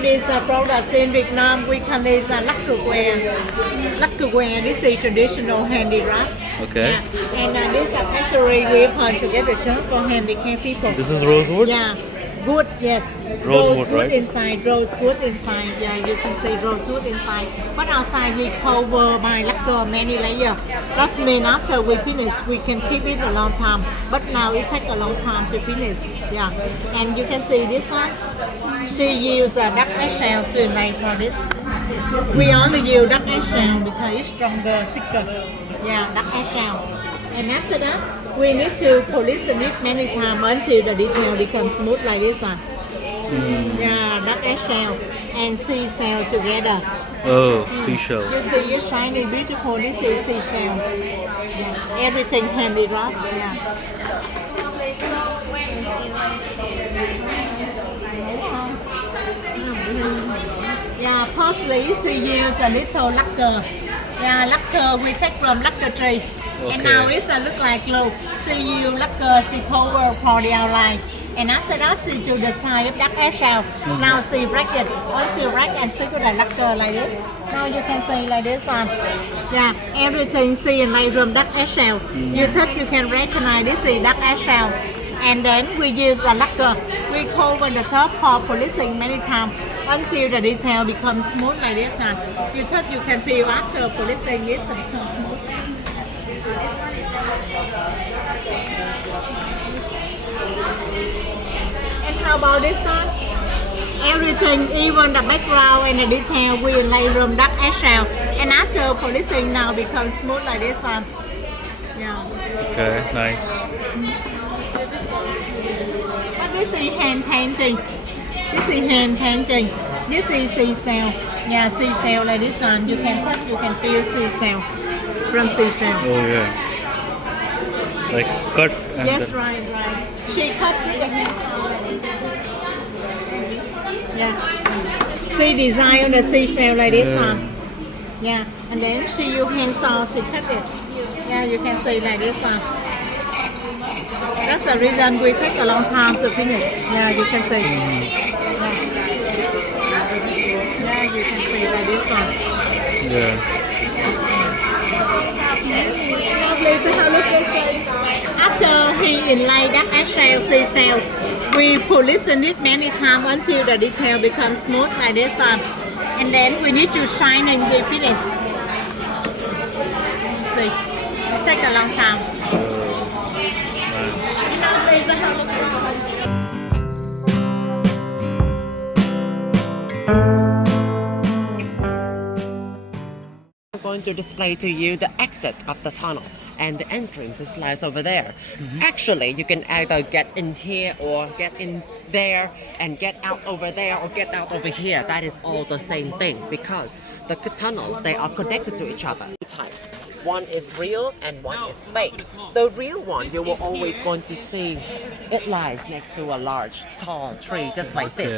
of these products in Vietnam, we call this lacquerware. Lacquerware, this is traditional handicraft. Okay. Yeah. And this is a factory we put together just for handicapped people. This is rosewood? Yeah. Wood, yes. Rosewood, right? Inside, rosewood inside. Yeah, you can see rosewood inside. But outside we cover by lacquer many layers. That means after we finish, we can keep it a long time. But now it takes a long time to finish. Yeah. And you can see this one. She used a duck eggshell to make for this. We only use duck eggshell because it's stronger, thicker. Yeah, duck eggshell. And after that, we need to polish it many times until the detail becomes smooth like this one. Yeah, duck eggshell and seashell together. Oh, seashell. You see, it's shiny, beautiful. This is seashell. Yeah, everything handicraft. Yeah. Yeah, firstly, she use a little lacquer. Yeah, lacquer we take from lacquer tree. Okay. And now it's look like Klook. She use lacquer, she cover for the outline. And after that, she do the side with duck eggshell. Now she break it onto rack and stick with the lacquer like this. Now you can see like this one. Yeah, everything she made from duck eggshell. You touch, you can recognize this is duck eggshell. And then we use a lacquer. We cover the top for polishing many times until the detail becomes smooth like this one. You touch, you can feel after polishing it becomes smooth. And how about this one? Everything, even the background and the detail, we lay from duck eggshell. And after polishing now becomes smooth like this one. Yeah. Okay, nice. But this is hand painting. This is hand painting. This is seashell. Yeah, seashell like this one. You can touch, you can feel seashell from seashell. Oh yeah. Like cut and Yes, then... right. She cut with the hand. Yeah. She design on the seashell like this one. Yeah. And then she use hand saw, she cut it. Yeah, you can see like this one. That's the reason we take a long time to finish. Yeah, you can see. Yeah, you can see like this one. Yeah. Please have a look at this. After he inlaid that eggshell seashell, we polish it many times until the detail becomes smooth like this one. And then we need to shine and we finish. See, it takes a long time. Now please have a look at I'm going to display to you the exit of the tunnel, and the entrance is lies over there. Actually, you can either get in here or get in there and get out over there or get out over here. That is all the same thing because the tunnels, they are connected to each other. Two types. One is real and one is fake. The real one, you will always going to see it lies next to a large, tall tree just like this.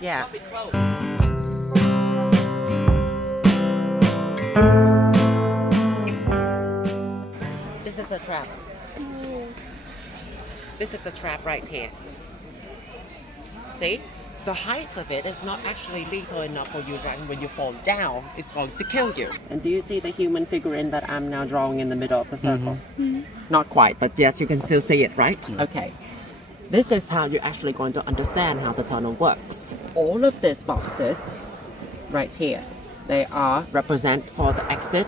Yeah. This is the trap. This is the trap right here. See? The height of it is not actually lethal enough for you, right? When you fall down, it's going to kill you. And do you see the human figurine that I'm now drawing in the middle of the circle? Not quite, but yes, you can still see it, right? Okay. This is how you're actually going to understand how the tunnel works. All of these boxes right here, they are represent for the exit.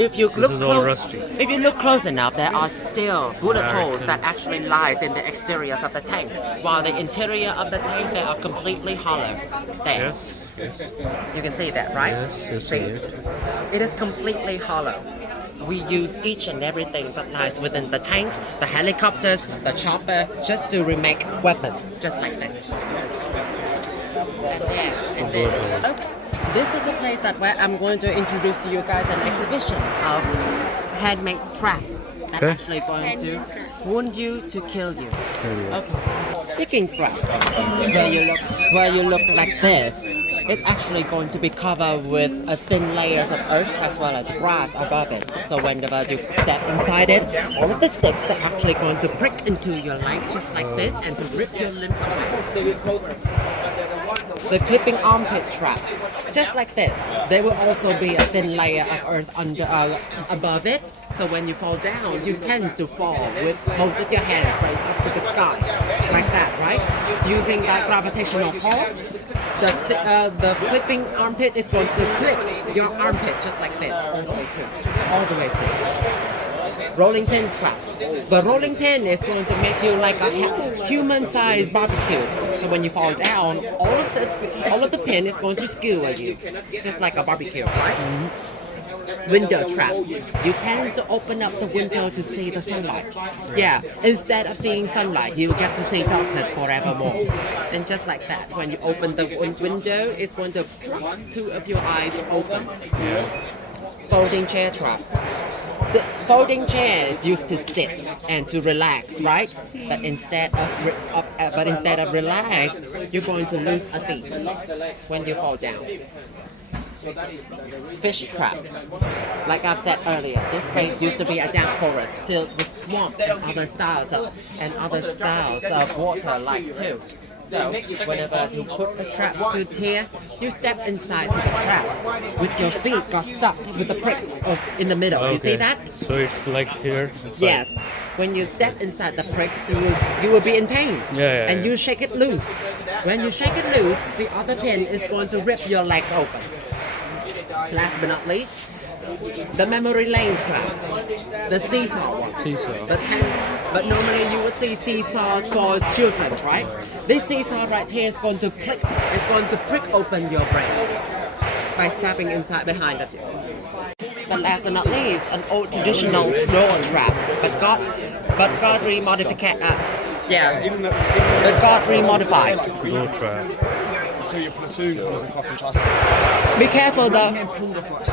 If you look close enough, there are still bullet holes that actually lies in the exteriors of the tank, while the interior of the tank, they are completely hollow. There. Yes. You can see that, right? Yes, see? It is completely hollow. We use each and everything that lies within the tanks, the helicopters, the chopper, just to remake weapons, just like this. like this. Oops. This is the place that where I'm going to introduce to you guys an exhibitions of handmade traps that Okay. actually going to wound you to kill you. Okay. Sticking traps where you look like this. It's actually going to be covered with a thin layers of earth as well as grass above it. So whenever you step inside it, all of the sticks are actually going to prick into your legs just like this and to rip your limbs away. The clipping armpit trap, just like this. There will also be a thin layer of earth above it. So when you fall down, you tend to fall with both of your hands raised up to the sky, like that, right? Using that gravitational pull, the flipping armpit is going to clip your armpit just like this, all the way through. Rolling pin trap. The rolling pin is going to make you like a human-sized barbecue. So when you fall down, all of the pin is going to skewer you, just like a barbecue, right? Window traps. You tend to open up the window to see the sunlight. Yeah, instead of seeing sunlight, you get to see darkness forevermore. And just like that, when you open the window, it's going to pluck two of your eyes open. Folding chair traps. The folding chairs used to sit and to relax, right? But instead of relax, you're going to lose a feet when you fall down. Fish trap. Like I've said earlier, this place used to be a damp forest filled with swamp and other styles of water like too. So whenever you put the trap suit here, you step inside to the trap with your feet got stuck with the pricks in the middle. Okay. You see that? So it's like here inside. Yes. When you step inside the pricks, you will be in pain. Yeah. And you shake it loose. When you shake it loose, the other pin is going to rip your legs open. Last but not least, the memory lane trap, the seesaw one. But normally you would see seesaw for children, right? This seesaw right here is going to prick open your brain by stepping inside behind of you. But last but not least, an old traditional door trap, but God remodified. Door trap. So your platoon was a fucking trust. Be careful though.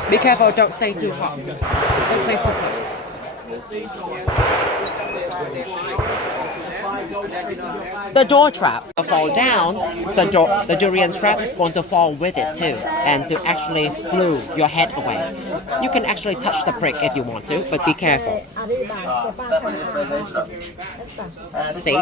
Be careful, don't stay too far. Don't play too close. The door trap will fall down. The durian trap is going to fall with it too, and to actually flew your head away. You can actually touch the prick if you want to, but be careful. See?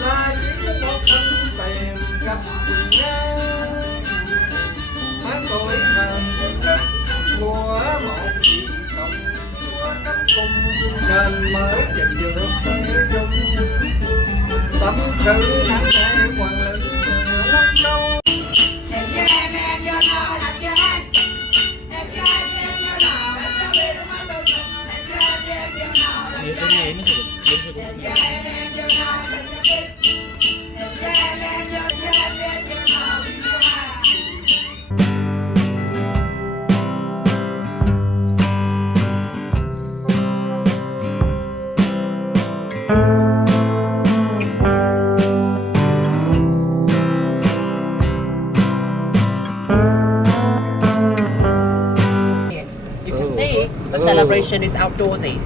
là chỉ muốn một thân tìm gặp nhau tháng tuổi hờn đất của một chị cộng chúa cấp cùng nền mới dần dựa tới chung tâm sự nặng nề hoàng lữ lắm đâu. You can see the celebration is outdoorsy.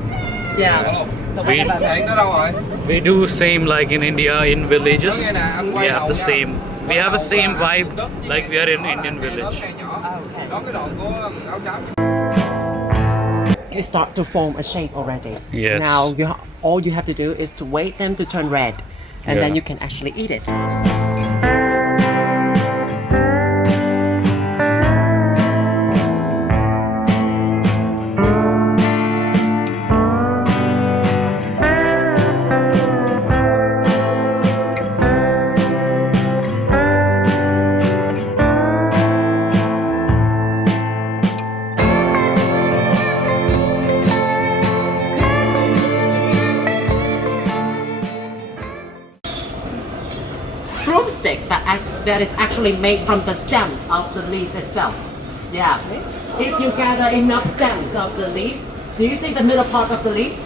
Yeah. So We- whenever Hiện ở đâu rồi? We do same like in India in villages. We have the same. We have a same vibe like we are in Indian village. okay. Đó cái đoạn của áo xám. It start to form a shape already. Yes. Now all you have to do is to wait them to turn red, and then Yeah. you can actually eat it. Broomstick that is actually made from the stem of the leaves itself. Yeah. If you gather enough stems of the leaves, do you see the middle part of the leaves?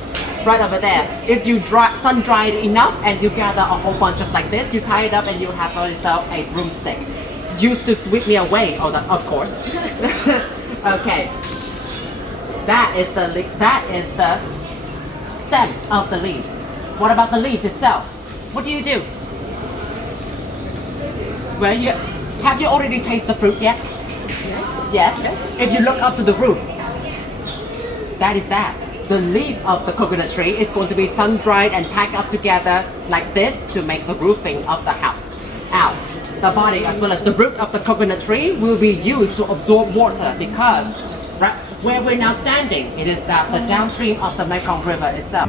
Right over there. If you sun dry it enough and you gather a whole bunch just like this, you tie it up and you have for yourself a broomstick. Used to sweep me away, of course. Okay. That is the stem of the leaves. What about the leaves itself? What do you do? Well, have you already tasted the fruit yet? Yes. Yes. If you look up to the roof, that is that. The leaf of the coconut tree is going to be sun-dried and packed up together like this to make the roofing of the house. Now, the body as well as the root of the coconut tree will be used to absorb water because right where we're now standing, it is the downstream of the Mekong River itself.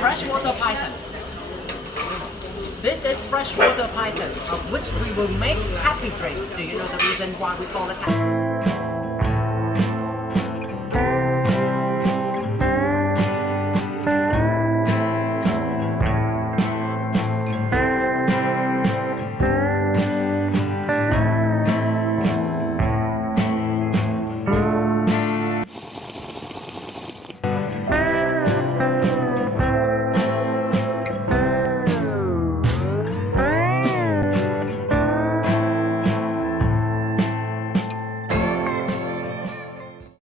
Freshwater python. This is freshwater python, of which we will make happy drinks. Do you know the reason why we call it happy?